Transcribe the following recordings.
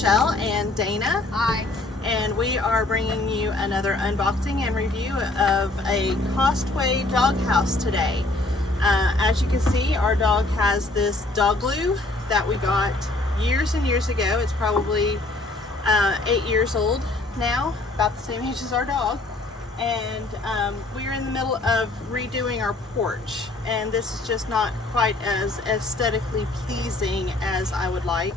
Michelle and Dana. Hi. And we are bringing you another unboxing and review of a Costway Doghouse today. As you can see, our dog has this dog glue that we got years and years ago. It's probably 8 years old now, about the same age as our dog. And we're in the middle of redoing our porch, and this is just not quite as aesthetically pleasing as I would like.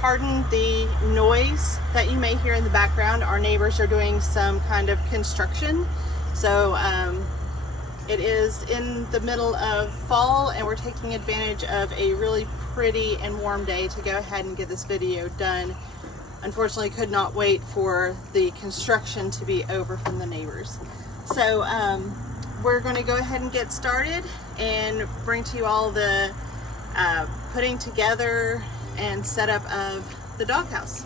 Pardon the noise that you may hear in the background. Our neighbors are doing some kind of construction, so it is in the middle of fall and we're taking advantage of a really pretty and warm day to go ahead and get this video done. Unfortunately, could not wait for the construction to be over from the neighbors. So we're going to go ahead and get started and bring to you all the putting together and setup of the doghouse.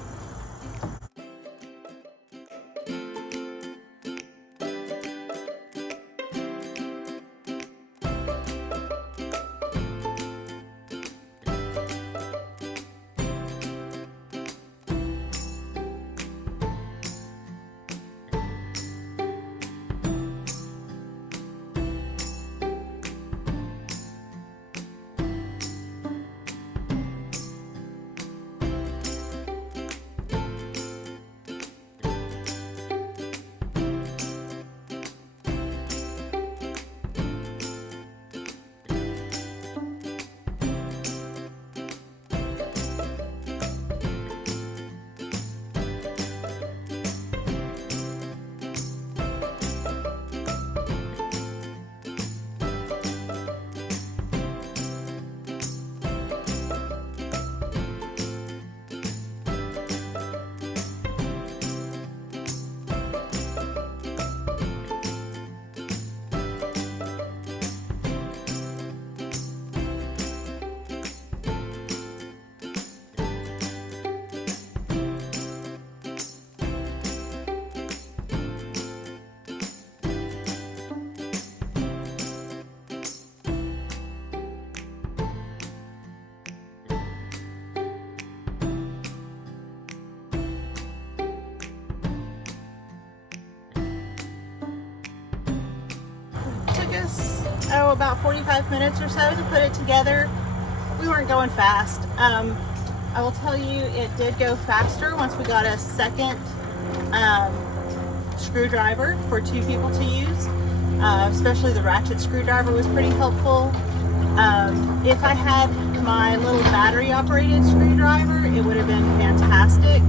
About 45 minutes or so to put it together. We weren't going fast. I will tell you, it did go faster once we got a second screwdriver for two people to use. Especially the ratchet screwdriver was pretty helpful. If I had my little battery operated screwdriver, it would have been fantastic.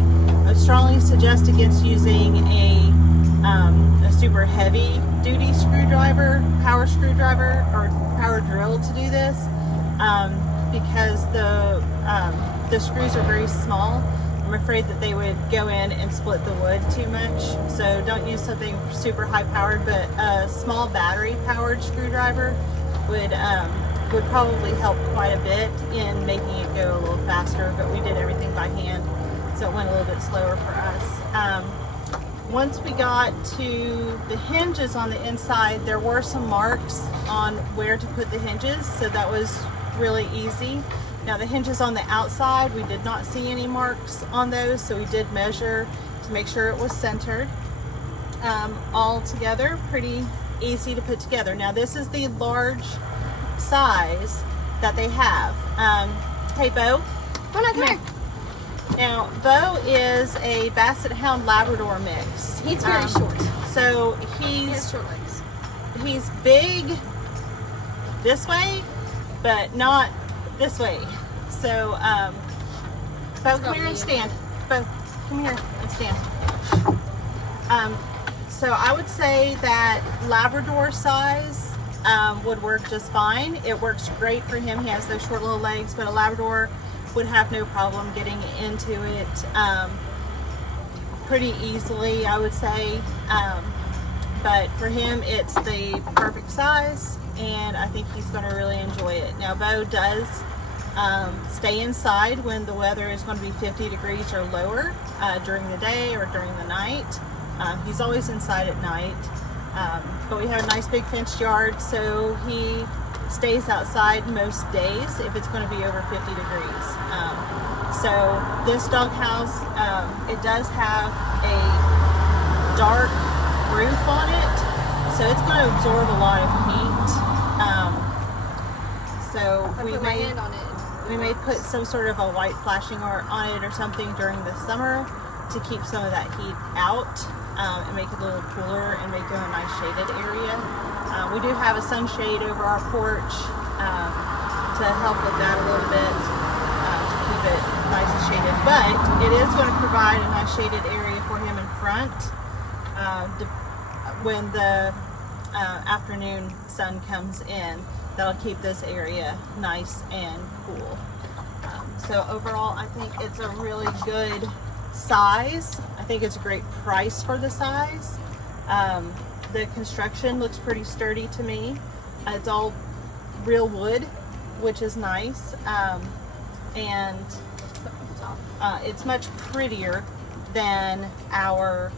I strongly suggest against using a super heavy duty screwdriver, power screwdriver, or power drill to do this, because the screws are very small. I'm afraid that they would go in and split the wood too much, so don't use something super high powered, but a small battery powered screwdriver would probably help quite a bit in making it go a little faster, but we did everything by hand, so it went a little bit slower for us. Once we got to the hinges on the inside, there were some marks on where to put the hinges, so that was really easy. Now the hinges on the outside, we did not see any marks on those, so we did measure to make sure it was centered. All together, pretty easy to put together. Now this is the large size that they have. Hey Bo, come on. Now, Bo is a Basset Hound Labrador mix. He's very short. So he has short legs. He's big this way, but not this way. So, Bo, come here and stand. Bo, come here and stand. So I would say that Labrador size would work just fine. It works great for him. He has those short little legs, but a Labrador would have no problem getting into it pretty easily, I would say. But for him, it's the perfect size, and I think he's going to really enjoy it. Now, Bo does stay inside when the weather is going to be 50 degrees or lower during the day or during the night. He's always inside at night, but we have a nice big fenced yard, so he stays outside most days if it's going to be over 50 degrees. So this doghouse, it does have a dark roof on it, so it's going to absorb a lot of heat. So we may put some sort of a white flashing on it or something during the summer to keep some of that heat out, and make it a little cooler and make it a nice shaded area. We do have a sunshade over our porch to help with that a little bit, to keep it nice and shaded, but it is going to provide a nice shaded area for him in front when the afternoon sun comes in. That'll keep this area nice and cool. So overall, I think it's a really good size. I think it's a great price for the size. The construction looks pretty sturdy to me. It's all real wood, which is nice, and it's much prettier than our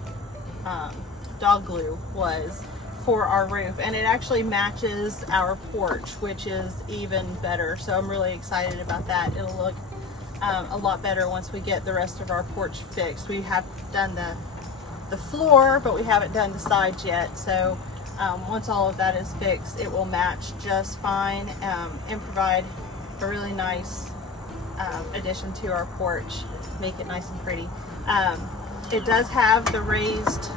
dog glue was for our roof, and it actually matches our porch, which is even better. So I'm really excited about that. It'll look a lot better once we get the rest of our porch fixed. We have done the floor, but we haven't done the sides yet. So once all of that is fixed, it will match just fine, and provide a really nice addition to our porch, make it nice and pretty. It does have the raised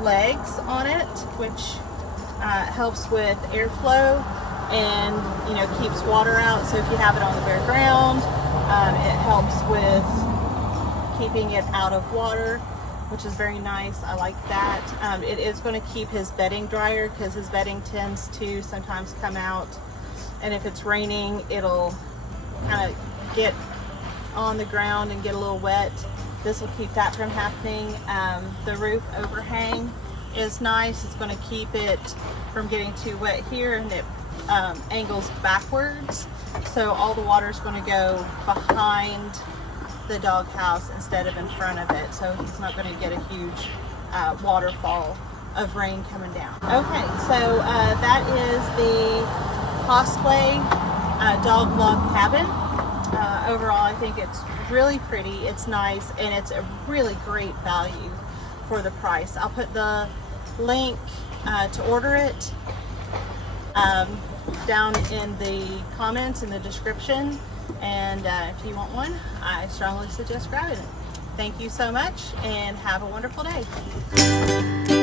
legs on it, which helps with airflow and keeps water out. So if you have it on the bare ground, it helps with keeping it out of water, which is very nice. I like that. It is going to keep his bedding drier, because his bedding tends to sometimes come out, and if it's raining, it'll kind of get on the ground and get a little wet. This will keep that from happening. The roof overhang is nice. It's going to keep it from getting too wet here, and it angles backwards, so all the water is going to go behind the doghouse instead of in front of it, so he's not going to get a huge waterfall of rain coming down. Okay, so that is the Costway dog log cabin. Overall, I think it's really pretty, it's nice, and it's a really great value for the price. I'll put the link to order it down in the comments in the description, and if you want one, I strongly suggest grabbing it. Thank you so much, and have a wonderful day.